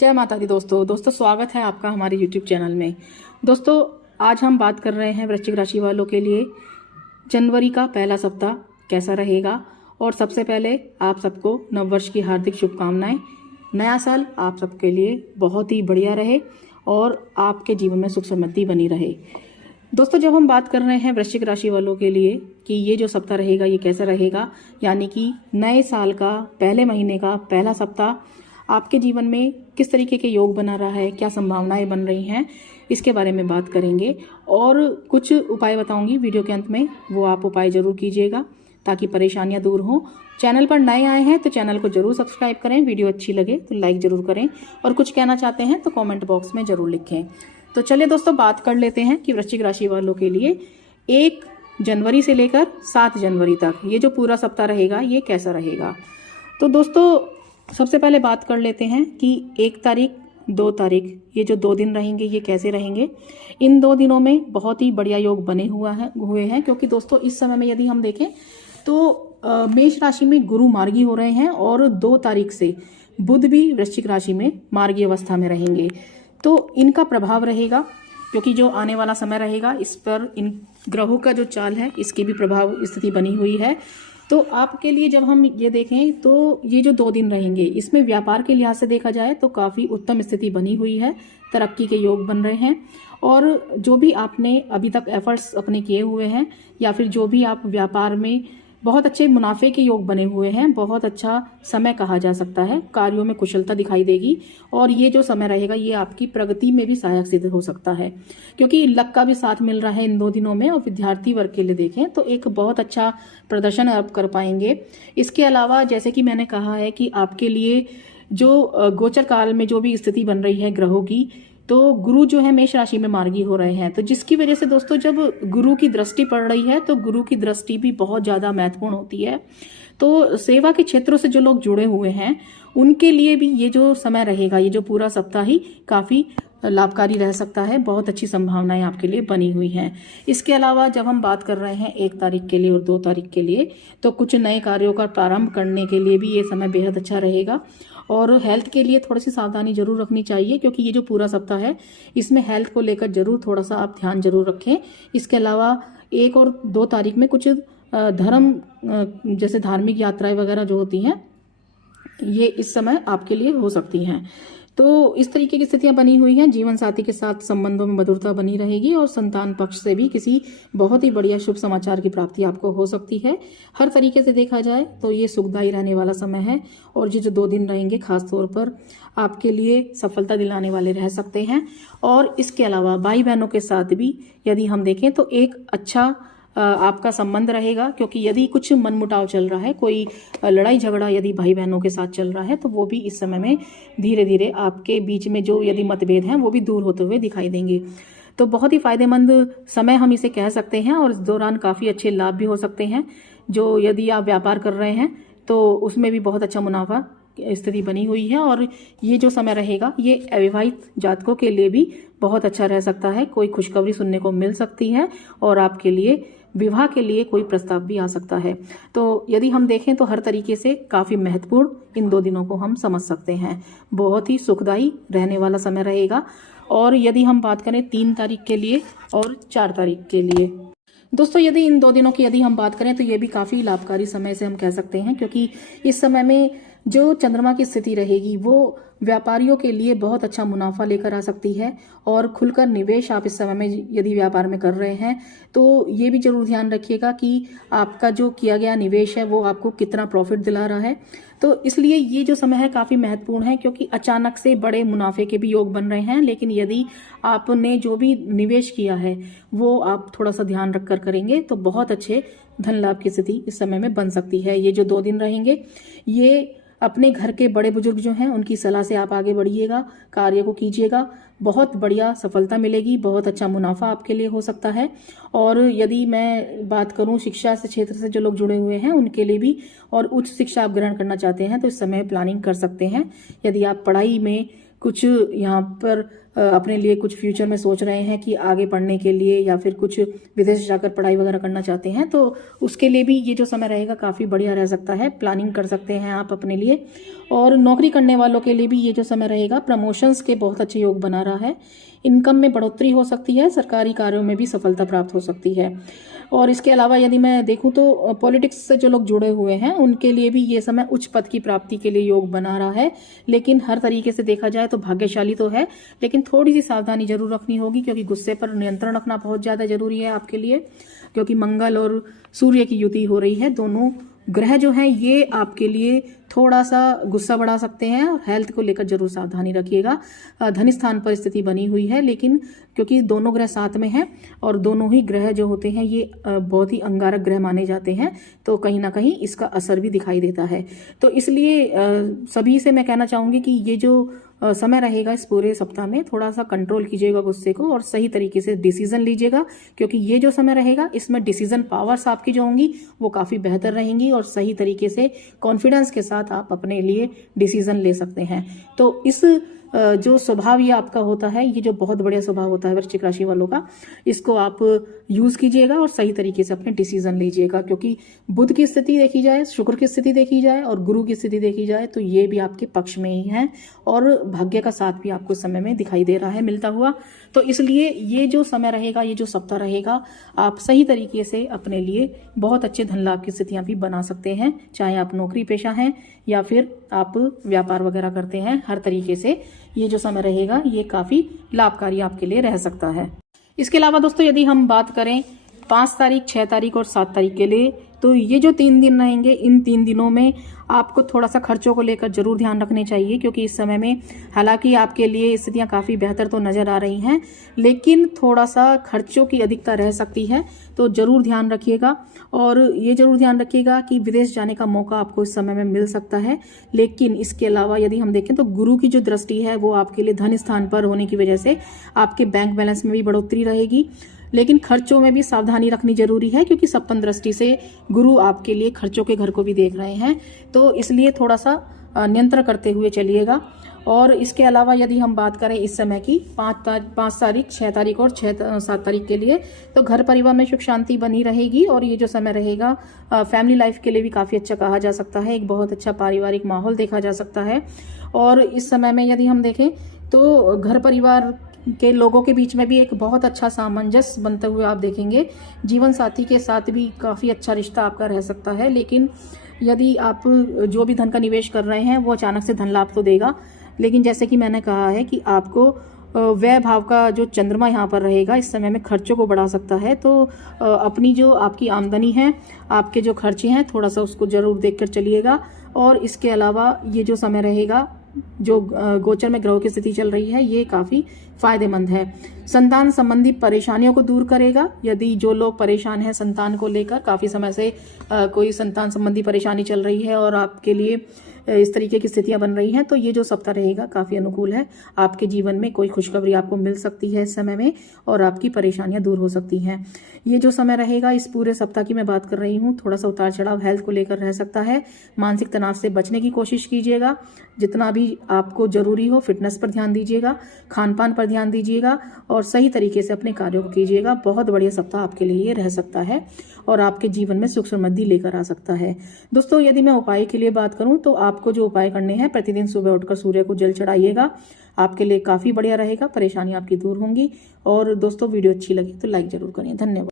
जय माता दी दोस्तों स्वागत है आपका हमारे YouTube चैनल में। दोस्तों आज हम बात कर रहे हैं वृश्चिक राशि वालों के लिए जनवरी का पहला सप्ताह कैसा रहेगा। और सबसे पहले आप सबको नववर्ष की हार्दिक शुभकामनाएं। नया साल आप सबके लिए बहुत ही बढ़िया रहे और आपके जीवन में सुख समृद्धि बनी रहे। दोस्तों जब हम बात कर रहे हैं वृश्चिक राशि वालों के लिए कि ये जो सप्ताह रहेगा ये कैसा रहेगा, यानी कि नए साल का पहले महीने का पहला सप्ताह आपके जीवन में किस तरीके के योग बना रहा है, क्या संभावनाएं बन रही हैं, इसके बारे में बात करेंगे। और कुछ उपाय बताऊंगी वीडियो के अंत में, वो आप उपाय जरूर कीजिएगा ताकि परेशानियां दूर हों। चैनल पर नए आए हैं तो चैनल को जरूर सब्सक्राइब करें, वीडियो अच्छी लगे तो लाइक जरूर करें और कुछ कहना चाहते हैं तो कॉमेंट बॉक्स में जरूर लिखें। तो चलिए दोस्तों बात कर लेते हैं कि वृश्चिक राशि वालों के लिए 1 जनवरी से लेकर 7 जनवरी तक ये जो पूरा सप्ताह रहेगा ये कैसा रहेगा। तो दोस्तों सबसे पहले बात कर लेते हैं कि 1 तारीख 2 तारीख ये जो 2 दिन रहेंगे ये कैसे रहेंगे। इन 2 दिनों में बहुत ही बढ़िया योग बने हुए हैं क्योंकि दोस्तों इस समय में यदि हम देखें तो मेष राशि में गुरु मार्गी हो रहे हैं और 2 तारीख से बुध भी वृश्चिक राशि में मार्गी अवस्था में रहेंगे। तो इनका प्रभाव रहेगा क्योंकि जो आने वाला समय रहेगा इस पर इन ग्रहों का जो चाल है इसकी भी प्रभाव स्थिति बनी हुई है। तो आपके लिए जब हम ये देखें तो ये जो 2 दिन रहेंगे इसमें व्यापार के लिहाज से देखा जाए तो काफ़ी उत्तम स्थिति बनी हुई है, तरक्की के योग बन रहे हैं। और जो भी आपने अभी तक एफर्ट्स अपने किए हुए हैं या फिर जो भी आप व्यापार में बहुत अच्छे मुनाफे के योग बने हुए हैं, बहुत अच्छा समय कहा जा सकता है, कार्यों में कुशलता दिखाई देगी। और ये जो समय रहेगा ये आपकी प्रगति में भी सहायक सिद्ध हो सकता है क्योंकि लक का भी साथ मिल रहा है इन 2 दिनों में। और विद्यार्थी वर्ग के लिए देखें तो एक बहुत अच्छा प्रदर्शन आप कर पाएंगे। इसके अलावा जैसे कि मैंने कहा है कि आपके लिए जो गोचर काल में जो भी स्थिति बन रही है ग्रहों की, तो गुरु जो है मेष राशि में मार्गी हो रहे हैं, तो जिसकी वजह से दोस्तों जब गुरु की दृष्टि पड़ रही है तो गुरु की दृष्टि भी बहुत ज़्यादा महत्वपूर्ण होती है। तो सेवा के क्षेत्रों से जो लोग जुड़े हुए हैं उनके लिए भी ये जो समय रहेगा, ये जो पूरा सप्ताह ही काफ़ी लाभकारी रह सकता है। बहुत अच्छी संभावनाएं आपके लिए बनी हुई हैं। इसके अलावा जब हम बात कर रहे हैं 1 तारीख के लिए और 2 तारीख के लिए, तो कुछ नए कार्यों का प्रारंभ करने के लिए भी ये समय बेहद अच्छा रहेगा। और हेल्थ के लिए थोड़ी सी सावधानी जरूर रखनी चाहिए क्योंकि ये जो पूरा सप्ताह है इसमें हेल्थ को लेकर जरूर थोड़ा सा आप ध्यान जरूर रखें। इसके अलावा 1 और 2 तारीख में कुछ धर्म जैसे धार्मिक यात्राएं वगैरह जो होती हैं ये इस समय आपके लिए हो सकती हैं। तो इस तरीके की स्थितियां बनी हुई हैं। जीवन साथी के साथ संबंधों में मधुरता बनी रहेगी और संतान पक्ष से भी किसी बहुत ही बढ़िया शुभ समाचार की प्राप्ति आपको हो सकती है। हर तरीके से देखा जाए तो ये सुखदायी रहने वाला समय है और ये जो 2 दिन रहेंगे खास तौर पर आपके लिए सफलता दिलाने वाले रह सकते हैं। और इसके अलावा भाई बहनों के साथ भी यदि हम देखें तो एक अच्छा आपका संबंध रहेगा क्योंकि यदि कुछ मनमुटाव चल रहा है, कोई लड़ाई झगड़ा यदि भाई बहनों के साथ चल रहा है तो वो भी इस समय में धीरे धीरे आपके बीच में जो यदि मतभेद हैं वो भी दूर होते हुए दिखाई देंगे। तो बहुत ही फायदेमंद समय हम इसे कह सकते हैं और इस दौरान काफ़ी अच्छे लाभ भी हो सकते हैं। जो यदि आप व्यापार कर रहे हैं तो उसमें भी बहुत अच्छा मुनाफा स्थिति बनी हुई है। और ये जो समय रहेगा ये अविवाहित जातकों के लिए भी बहुत अच्छा रह सकता है। कोई खुशखबरी सुनने को मिल सकती है और आपके लिए विवाह के लिए कोई प्रस्ताव भी आ सकता है। तो यदि हम देखें तो हर तरीके से काफ़ी महत्वपूर्ण इन 2 दिनों को हम समझ सकते हैं। बहुत ही सुखदायी रहने वाला समय रहेगा। और यदि हम बात करें 3 तारीख के लिए और 4 तारीख के लिए, दोस्तों यदि इन 2 दिनों की यदि हम बात करें तो ये भी काफ़ी लाभकारी समय से हम कह सकते हैं क्योंकि इस समय में जो चंद्रमा की स्थिति रहेगी वो व्यापारियों के लिए बहुत अच्छा मुनाफा लेकर आ सकती है। और खुलकर निवेश आप इस समय में यदि व्यापार में कर रहे हैं तो ये भी जरूर ध्यान रखिएगा कि आपका जो किया गया निवेश है वो आपको कितना प्रॉफिट दिला रहा है। तो इसलिए ये जो समय है काफ़ी महत्वपूर्ण है क्योंकि अचानक से बड़े मुनाफे के भी योग बन रहे हैं। लेकिन यदि आपने जो भी निवेश किया है वो आप थोड़ा सा ध्यान रखकर करेंगे तो बहुत अच्छे धन लाभ की स्थिति इस समय में बन सकती है। ये जो 2 दिन रहेंगे ये अपने घर के बड़े बुजुर्ग जो हैं उनकी सलाह से आप आगे बढ़िएगा, कार्य को कीजिएगा, बहुत बढ़िया सफलता मिलेगी, बहुत अच्छा मुनाफा आपके लिए हो सकता है। और यदि मैं बात करूं शिक्षा से क्षेत्र से जो लोग जुड़े हुए हैं उनके लिए भी, और उच्च शिक्षा आप ग्रहण करना चाहते हैं तो इस समय प्लानिंग कर सकते हैं। यदि आप पढ़ाई में कुछ यहाँ पर अपने लिए कुछ फ्यूचर में सोच रहे हैं कि आगे पढ़ने के लिए या फिर कुछ विदेश जाकर पढ़ाई वगैरह करना चाहते हैं, तो उसके लिए भी ये जो समय रहेगा काफ़ी बढ़िया रह सकता है। प्लानिंग कर सकते हैं आप अपने लिए। और नौकरी करने वालों के लिए भी ये जो समय रहेगा प्रमोशंस के बहुत अच्छे योग बना रहा है। इनकम में बढ़ोतरी हो सकती है, सरकारी कार्यों में भी सफलता प्राप्त हो सकती है। और इसके अलावा यदि मैं देखूं तो पॉलिटिक्स से जो लोग जुड़े हुए हैं उनके लिए भी ये समय उच्च पद की प्राप्ति के लिए योग बना रहा है। लेकिन हर तरीके से देखा जाए तो भाग्यशाली तो है, लेकिन थोड़ी सी सावधानी जरूर रखनी होगी, क्योंकि गुस्से पर नियंत्रण रखना बहुत ज़्यादा जरूरी है आपके लिए। क्योंकि मंगल और सूर्य की युति हो रही है, दोनों ग्रह जो हैं ये आपके लिए थोड़ा सा गुस्सा बढ़ा सकते हैं। और हेल्थ को लेकर जरूर सावधानी रखिएगा। धन स्थान पर स्थिति बनी हुई है, लेकिन क्योंकि दोनों ग्रह साथ में हैं और दोनों ही ग्रह जो होते हैं ये बहुत ही अंगारक ग्रह माने जाते हैं, तो कहीं ना कहीं इसका असर भी दिखाई देता है। तो इसलिए सभी से मैं कहना चाहूंगी कि ये जो समय रहेगा इस पूरे सप्ताह में थोड़ा सा कंट्रोल कीजिएगा गुस्से को और सही तरीके से डिसीजन लीजिएगा, क्योंकि ये जो समय रहेगा इसमें डिसीजन पावर्स आपकी जो होंगी वो काफ़ी बेहतर रहेंगी और सही तरीके से कॉन्फिडेंस के साथ आप अपने लिए डिसीजन ले सकते हैं। तो इस जो स्वभाव ये आपका होता है, ये जो बहुत बढ़िया स्वभाव होता है वृश्चिक राशि वालों का, इसको आप यूज कीजिएगा और सही तरीके से अपने डिसीजन लीजिएगा। क्योंकि बुध की स्थिति देखी जाए, शुक्र की स्थिति देखी जाए और गुरु की स्थिति देखी जाए तो ये भी आपके पक्ष में ही है और भाग्य का साथ भी आपको समय में दिखाई दे रहा है मिलता हुआ। तो इसलिए ये जो समय रहेगा, ये जो सप्ताह रहेगा, आप सही तरीके से अपने लिए बहुत अच्छे धन लाभ की स्थितियां भी बना सकते हैं। चाहे आप नौकरी पेशा हैं या फिर आप व्यापार वगैरह करते हैं, हर तरीके से ये जो समय रहेगा ये काफ़ी लाभकारी आपके लिए रह सकता है। इसके अलावा दोस्तों यदि हम बात करें 5 तारीख, 6 तारीख और 7 तारीख के लिए, तो ये जो 3 दिन रहेंगे, इन 3 दिनों में आपको थोड़ा सा खर्चों को लेकर जरूर ध्यान रखने चाहिए। क्योंकि इस समय में हालांकि आपके लिए स्थितियां काफ़ी बेहतर तो नज़र आ रही हैं, लेकिन थोड़ा सा खर्चों की अधिकता रह सकती है, तो जरूर ध्यान रखिएगा। और ये जरूर ध्यान रखिएगा कि विदेश जाने का मौका आपको इस समय में मिल सकता है। लेकिन इसके अलावा यदि हम देखें तो गुरु की जो दृष्टि है वो आपके लिए धन स्थान पर होने की वजह से आपके बैंक बैलेंस में भी बढ़ोतरी रहेगी। लेकिन खर्चों में भी सावधानी रखनी जरूरी है, क्योंकि सप्तम दृष्टि से गुरु आपके लिए खर्चों के घर को भी देख रहे हैं, तो इसलिए थोड़ा सा नियंत्रण करते हुए चलिएगा। और इसके अलावा यदि हम बात करें इस समय की 5 तारीख, 6 तारीख और 7 तारीख के लिए, तो घर परिवार में सुख शांति बनी रहेगी। और ये जो समय रहेगा फैमिली लाइफ के लिए भी काफ़ी अच्छा कहा जा सकता है। एक बहुत अच्छा पारिवारिक माहौल देखा जा सकता है। और इस समय में यदि हम देखें तो घर परिवार के लोगों के बीच में भी एक बहुत अच्छा सामंजस्य बनते हुए आप देखेंगे। जीवन साथी के साथ भी काफ़ी अच्छा रिश्ता आपका रह सकता है। लेकिन यदि आप जो भी धन का निवेश कर रहे हैं वो अचानक से धन लाभ तो देगा, लेकिन जैसे कि मैंने कहा है कि आपको व्यय भाव का जो चंद्रमा यहाँ पर रहेगा इस समय में खर्चों को बढ़ा सकता है। तो अपनी जो आपकी आमदनी है, आपके जो खर्चे हैं, थोड़ा सा उसको जरूर देखकर चलिएगा। और इसके अलावा ये जो समय रहेगा, जो गोचर में ग्रहों की स्थिति चल रही है, ये काफ़ी फायदेमंद है। संतान संबंधी परेशानियों को दूर करेगा। यदि जो लोग परेशान हैं संतान को लेकर, काफ़ी समय से कोई संतान संबंधी परेशानी चल रही है और आपके लिए इस तरीके की स्थितियां बन रही हैं, तो ये जो सप्ताह रहेगा काफ़ी अनुकूल है। आपके जीवन में कोई खुशखबरी आपको मिल सकती है इस समय में और आपकी परेशानियां दूर हो सकती हैं। ये जो समय रहेगा इस पूरे सप्ताह की मैं बात कर रही हूँ, थोड़ा सा उतार चढ़ाव हेल्थ को लेकर रह सकता है। मानसिक तनाव से बचने की कोशिश कीजिएगा। जितना भी आपको जरूरी हो फिटनेस पर ध्यान दीजिएगा, खान पान पर ध्यान दीजिएगा और सही तरीके से अपने कार्यों को कीजिएगा। बहुत बढ़िया सप्ताह आपके लिए ये रह सकता है और आपके जीवन में सुख समृद्धि लेकर आ सकता है। दोस्तों यदि मैं उपाय के लिए बात करूं तो आपको जो उपाय करने हैं, प्रतिदिन सुबह उठकर सूर्य को जल चढ़ाइएगा। आपके लिए काफ़ी बढ़िया रहेगा, परेशानी आपकी दूर होंगी। और दोस्तों वीडियो अच्छी लगी तो लाइक जरूर करें। धन्यवाद।